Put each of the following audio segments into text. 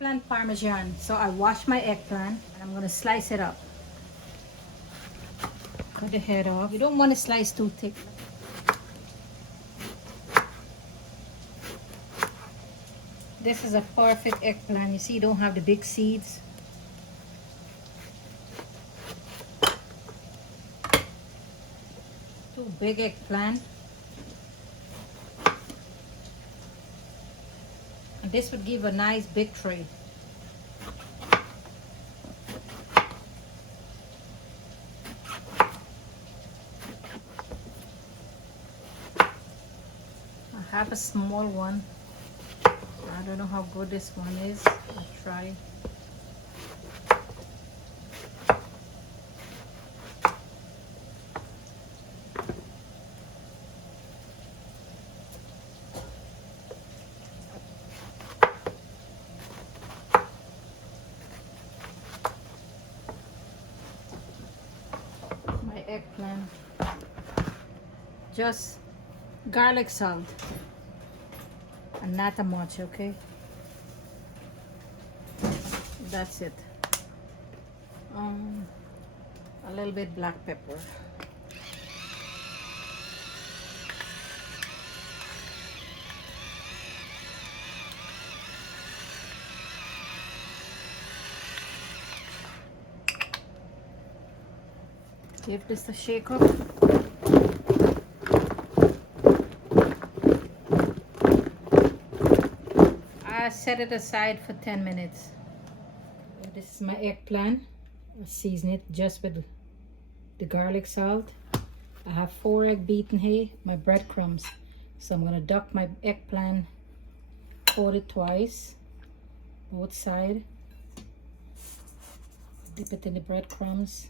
Eggplant Parmesan. So I wash my eggplant and I'm going to slice it up. Cut the head off. You don't want to slice too thick. This is a perfect eggplant. You see, you don't have the big seeds. Two big eggplant. And this would give a nice big tray. I have a small one. I don't know how good this one is. I'll try. My eggplant. Just garlic salt. And not a much, okay? That's it. A little bit black pepper. Give this a shake up. I set it aside for 10 minutes. This is my eggplant. I season it just with the garlic salt. I have 4 egg beaten here, my breadcrumbs. So I'm gonna duck my eggplant, coat it twice, both sides. Dip it in the breadcrumbs.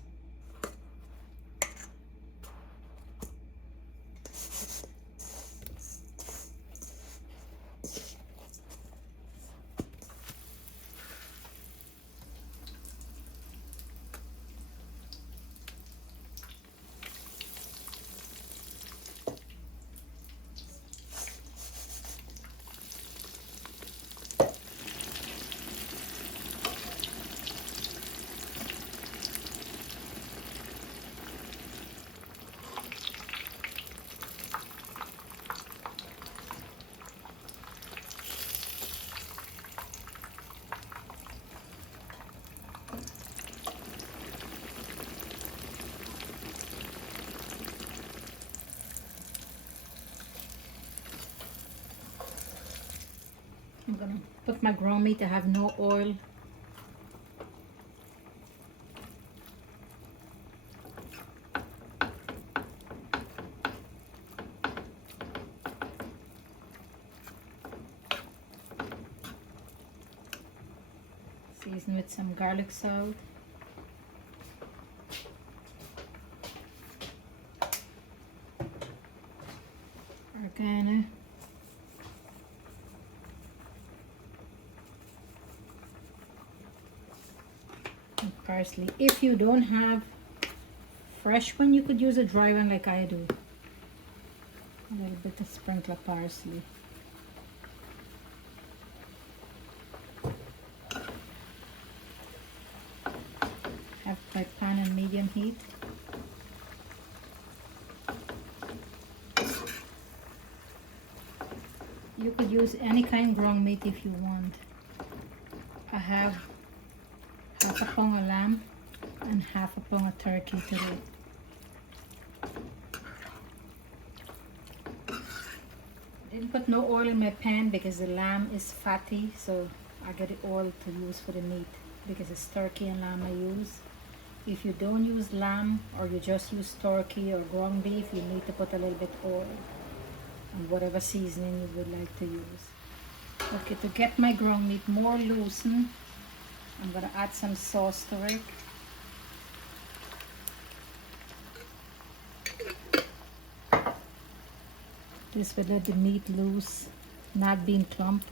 I'm gonna put my ground meat. I have no oil. Season with some garlic salt. Oregano. Parsley. If you don't have fresh one, you could use a dry one like I do. A little bit of sprinkle of parsley. Have my pan on medium heat. You could use any kind of ground meat if you want. I have half a pound of lamb and half a pound of turkey today. Didn't put no oil in my pan because the lamb is fatty, so I get the oil to use for the meat because it's turkey and lamb I use. If you don't use lamb or you just use turkey or ground beef, you need to put a little bit oil and whatever seasoning you would like to use. Okay, to get my ground meat more loosened, I'm going to add some sauce to it. This will let the meat loose, not being clumped.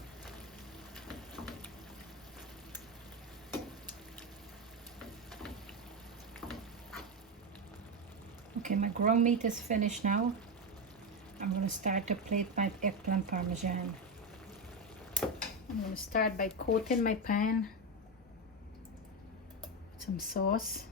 Okay, my ground meat is finished now. I'm going to start to plate my eggplant parmesan. I'm going to start by coating my pan with some sauce.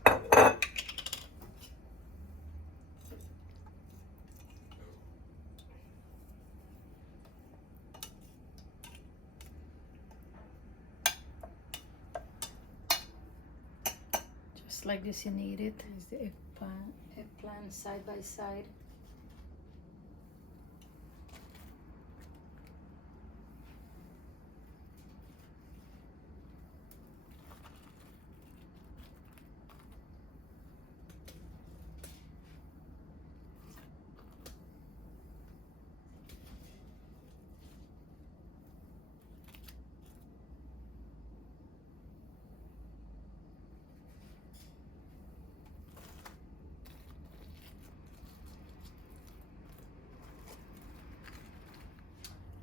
Just like this you need it. Here's the eggplant side by side.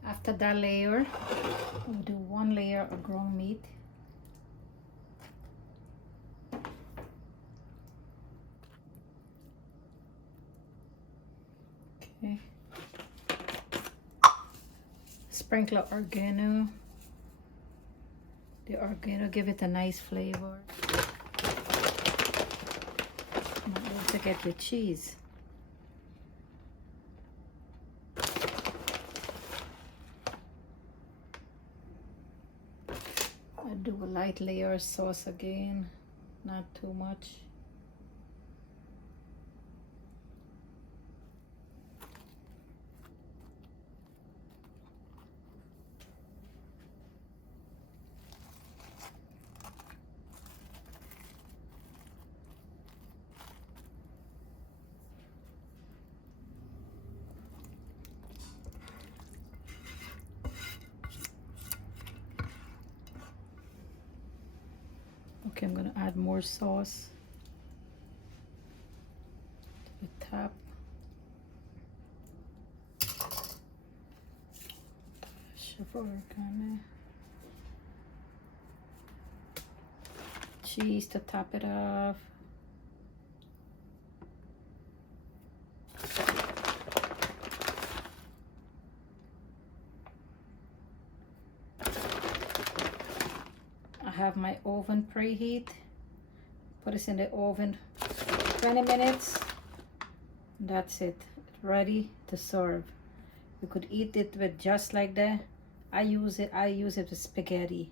After that layer, we'll do one layer of ground meat. Okay. Sprinkle oregano. The oregano give it a nice flavor. Don't forget your cheese. I do a light layer of sauce again, not too much. Okay, I'm gonna add more sauce to the top. Dash of oregano. Cheese to top it off. I have my oven preheat. Put this in the oven 20 minutes. That's it. Ready to serve. You could eat it with just like that. I use it with spaghetti.